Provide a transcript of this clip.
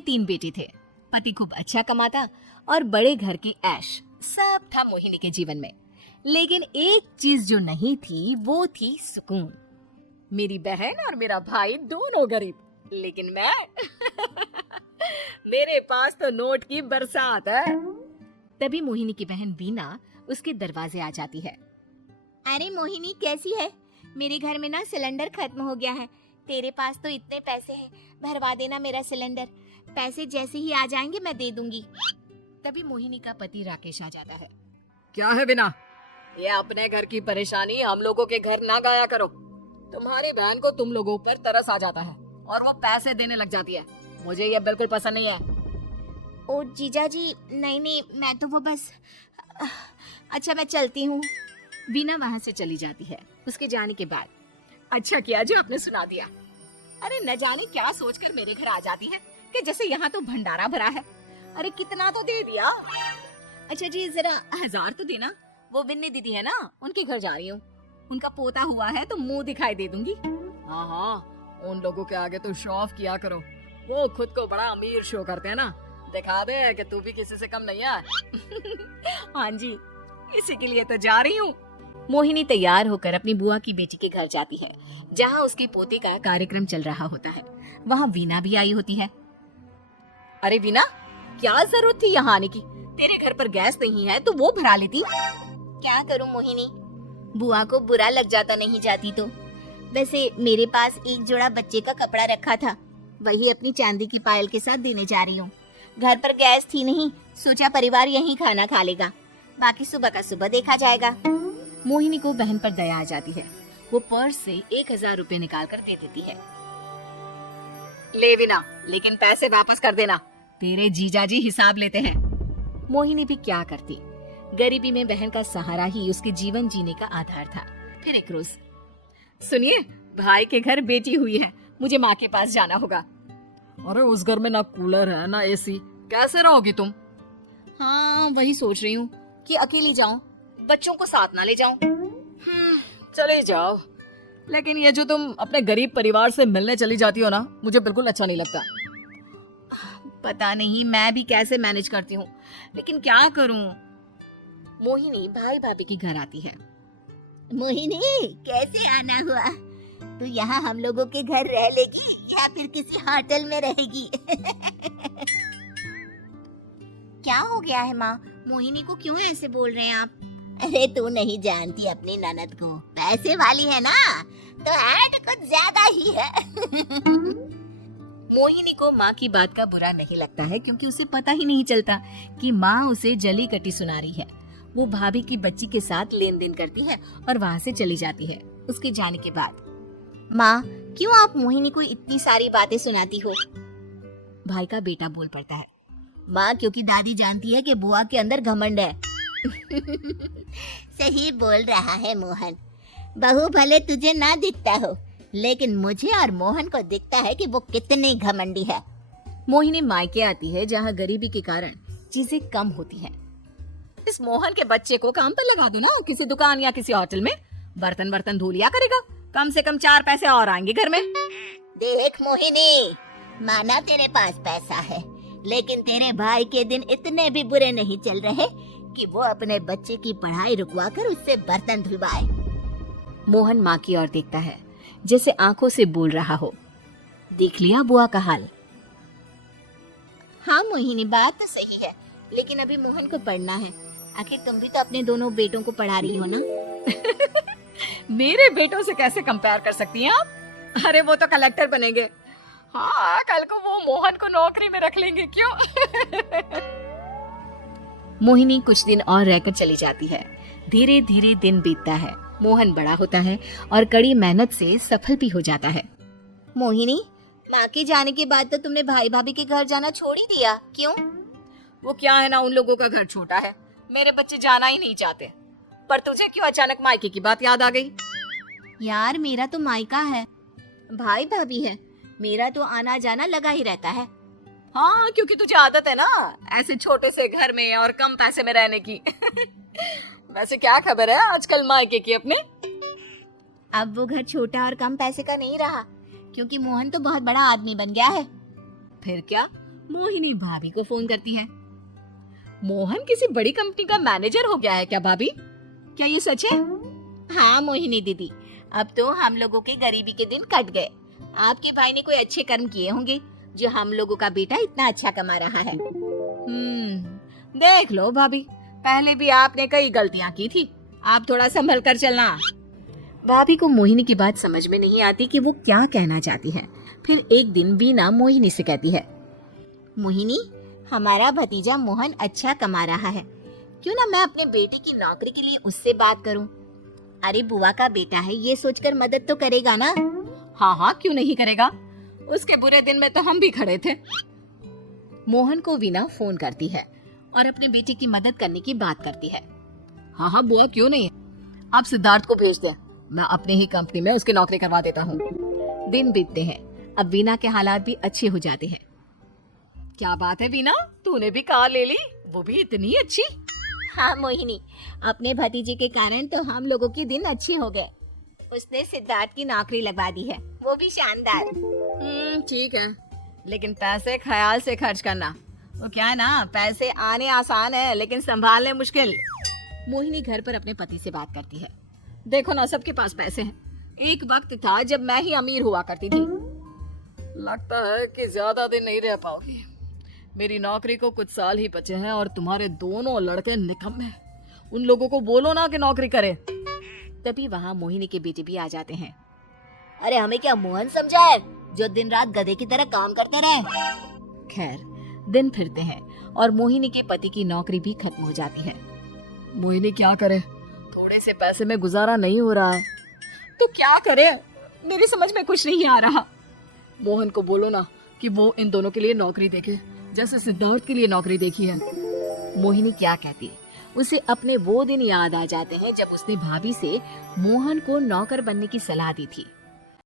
3 बेटे थे। पति खूब अच्छा कमाता और बड़े घर की ऐश सब था मोहिनी के जीवन में। लेकिन एक चीज जो नहीं थी वो थी सुकून। मेरी बहन और मेरा भाई दोनों गरीब, लेकिन मैं मेरे पास तो नोट की बरसात है। तभी मोहिनी की बहन बीना उसके दरवाजे आ जाती है। अरे मोहिनी कैसी है? मेरे घर में ना सिलेंडर खत्म हो गया है। तेरे पास तो इतने पैसे हैं, भरवा देना मेरा सिलेंडर। पैसे जैसे ही आ जाएंगे मैं दे दूंगी। तभी मोहिनी का पति राकेश आ जाता है। क्या है बिना, ये अपने घर की परेशानी हम लोगों के घर ना गाया करो। तुम्हारी बहन को तुम लोगों पर तरस आ जाता है और वो पैसे देने लग जाती है। मुझे ये बिल्कुल पसंद नहीं है। ओ जीजा जी, नहीं, मैं तो वो बस अच्छा मैं चलती हूँ। बीना वहाँ से चली जाती है। उसके जाने के बाद अच्छा किया जो आपने सुना दिया। अरे न जाने क्या सोचकर मेरे घर आ जाती है कि जैसे यहाँ तो भंडारा भरा है। अरे कितना तो दे दिया। अच्छा जी जरा 1000 तो देना। वो बिन्नी दीदी है ना, उनके घर जा रही हूँ। उनका पोता हुआ है तो मुंह दिखाई दे दूंगी। हाँ, उन लोगों के आगे तो शो ऑफ किया करो। वो खुद को बड़ा अमीर शो करते हैं ना, दिखा दे कि तू भी किसी से कम नहीं है। हाँ जी, इसी के लिए तो जा रही हूँ। मोहिनी तैयार होकर अपनी बुआ की बेटी के घर जाती है, जहाँ उसके पोते का कार्यक्रम चल रहा होता है। वहाँ वीना भी आई होती है। अरे वीना, क्या जरूरत थी यहाँ आने की? तेरे घर पर गैस नहीं है तो वो भरा लेती। क्या करूं मोहिनी, बुआ को बुरा लग जाता नहीं जाती तो। वैसे मेरे पास एक जोड़ा बच्चे का कपड़ा रखा था, वही अपनी चांदी की पायल के साथ देने जा रही हूँ। घर पर गैस थी नहीं, सोचा परिवार यहीं खाना खा लेगा, बाकी सुबह का सुबह देखा जाएगा। मोहिनी को बहन पर दया आ जाती है। वो पर्स से 1000 रुपए निकाल कर दे देती है। ले वीना, लेकिन पैसे वापस कर देना, तेरे जीजाजी हिसाब लेते हैं। मोहिनी भी क्या करती, गरीबी में बहन का सहारा ही उसके जीवन जीने का आधार था। फिर एक रोज, सुनिए, भाई के घर बेटी हुई है, मुझे माँ के पास जाना होगा। अरे उस घर में ना कूलर है ना एसी, कैसे रहोगी तुम? हाँ वही सोच रही हूँ कि अकेली जाऊं, बच्चों को साथ ना ले जाऊं। चले जाओ, लेकिन ये जो तुम अपने गरीब परिवार से मिलने चली जाती हो ना, मुझे बिल्कुल अच्छा नहीं लगता। पता नहीं मैं भी कैसे मैनेज करती हूँ, लेकिन क्या करूँ। मोहिनी भाई भाभी के घर आती है। मोहिनी कैसे आना हुआ? तू यहाँ हम लोगों के घर रह लेगी या फिर किसी होटल में रहेगी? क्या हो गया है माँ? मोहिनी को क्यों ऐसे बोल रहे हैं आप? अरे तू नहीं जानती अपनी ननद को, पैसे वाली है ना, तो ऐड कुछ ज्यादा ही है। मोहिनी को माँ की बात का बुरा नहीं लगता है, क्योंकि उसे पता ही नहीं चलता कि माँ उसे जली कटी सुना रही है। वो भाभी की बच्ची के साथ लेन देन करती है और वहाँ से चली जाती है। उसके जाने के बाद, माँ क्यों आप मोहिनी को इतनी सारी बातें सुनाती हो? भाई का बेटा बोल पड़ता है। माँ क्योंकि दादी जानती है कि बुआ के अंदर घमंड है। सही बोल रहा है मोहन, बहू भले तुझे ना दिखता हो, लेकिन मुझे और मोहन को दिखता है कि वो कितनी घमंडी है। मोहिनी मायके आती है, जहाँ गरीबी के कारण चीजें कम होती हैं। इस मोहन के बच्चे को काम पर लगा दो ना, किसी दुकान या किसी होटल में, बर्तन धो लिया करेगा, कम से कम 4 पैसे और आएंगे घर में। देख मोहिनी, माना तेरे पास पैसा है, लेकिन तेरे भाई के दिन इतने भी बुरे नहीं चल रहे कि वो अपने बच्चे की पढ़ाई रुकवाकर उससे बर्तन धुलवाए। मोहन माँ की ओर देखता है, जैसे आंखों से बोल रहा हो, देख लिया बुआ का हाल। हाँ मोहिनी, बात तो सही है, लेकिन अभी मोहन को पढ़ना है। आखिर तुम भी तो अपने दोनों बेटों को पढ़ा रही हो ना। मेरे बेटों से कैसे कंपेयर कर सकती हैं आप? अरे वो तो कलेक्टर बनेंगे। हाँ, कल को वो मोहन को नौकरी में रख लेंगे, क्यों? मोहिनी कुछ दिन और रहकर चली जाती है। धीरे धीरे दिन बीतता है। मोहन बड़ा होता है और कड़ी मेहनत से सफल भी हो जाता है। मोहिनी, माँ के जाने के बाद तो तुमने भाई भाभी के घर जाना छोड़ ही दिया, क्यों? वो क्या है ना, उन लोगों का घर छोटा है, मेरे बच्चे जाना ही नहीं चाहते। पर तुझे क्यों अचानक मायके की बात याद आ गई? यार मेरा तो मायका है, भाई भाभी है, मेरा तो आना जाना लगा ही रहता है। हाँ, क्योंकि तुझे आदत है ना ऐसे छोटे से घर में और कम पैसे में रहने की। वैसे क्या खबर है आजकल मायके की अपने? अब वो घर छोटा और कम पैसे का नहीं रहा, क्योंकि मोहन तो बहुत बड़ा आदमी बन गया है। फिर क्या, मोहिनी भाभी को फोन करती है। मोहन किसी बड़ी कंपनी का मैनेजर हो गया है क्या भाभी? क्या ये सच है? हाँ मोहिनी दीदी, अब तो हम लोगों के गरीबी के दिन कट गए। आपके भाई ने कोई अच्छे कर्म किए होंगे जो हम लोगों का बेटा इतना अच्छा कमा रहा है। देख लो भाभी, पहले भी आपने कई गलतियां की थी, आप थोड़ा संभल कर चलना। भाभी को मोहिनी की बात समझ में नहीं आती कि वो क्या कहना चाहती है। फिर एक दिन वीना मोहिनी से कहती है, मोहिनी, हमारा भतीजा मोहन अच्छा कमा रहा है, क्यों ना मैं अपने बेटे की नौकरी के लिए उससे बात करूं। अरे बुआ का बेटा है, ये सोचकर मदद तो करेगा ना। हाँ हाँ, क्यों नहीं करेगा, उसके बुरे दिन में तो हम भी खड़े थे। मोहन को वीना फोन करती है और अपने बेटे की मदद करने की बात करती है। हाँ हाँ बुआ, क्यों नहीं, आप सिद्धार्थ को भेज दें, मैं अपने ही कंपनी में उसकी नौकरी करवा देता हूँ। दिन बीतते हैं, अब वीना के हालात भी अच्छे हो जाते हैं। क्या बात है वीना, तूने भी कार ले ली, वो भी इतनी अच्छी। हाँ मोहिनी, अपने भतीजे के कारण तो हम लोगों के दिन अच्छे हो गए। उसने सिद्धार्थ की नौकरी लगवा दी है, वो भी शानदार। ठीक है, लेकिन पैसे ख्याल से खर्च करना। वो क्या है ना, पैसे आने आसान है लेकिन संभालने मुश्किल। मोहिनी घर पर अपने पति से बात करती है। देखो ना, सबके पास पैसे हैं, एक वक्त था जब मैं ही अमीर हुआ करती थी। लगता है कि ज्यादा दिन नहीं रह पाओगी, मेरी नौकरी को कुछ साल ही बचे हैं और तुम्हारे दोनों लड़के निकम्मे हैं। उन लोगों को बोलो ना कि नौकरी करें। तभी वहाँ मोहिनी के बेटे भी आ जाते हैं। अरे हमें क्या मोहन समझा है जो दिन रात गधे की तरह काम करते रहे। खैर, दिन फिरते हैं और मोहिनी के पति की नौकरी भी खत्म हो जाती है। मोहिनी क्या करे, थोड़े से पैसे में गुजारा नहीं हो रहा है, तो क्या करे, मेरी समझ में कुछ नहीं आ रहा। मोहन को बोलो ना कि वो इन दोनों के लिए नौकरी देखे, जैसे सिद्धार्थ के लिए नौकरी देखी है। मोहिनी क्या कहती, उसे अपने वो दिन याद आ जाते हैं जब उसने भाभी से मोहन को नौकर बनने की सलाह दी थी।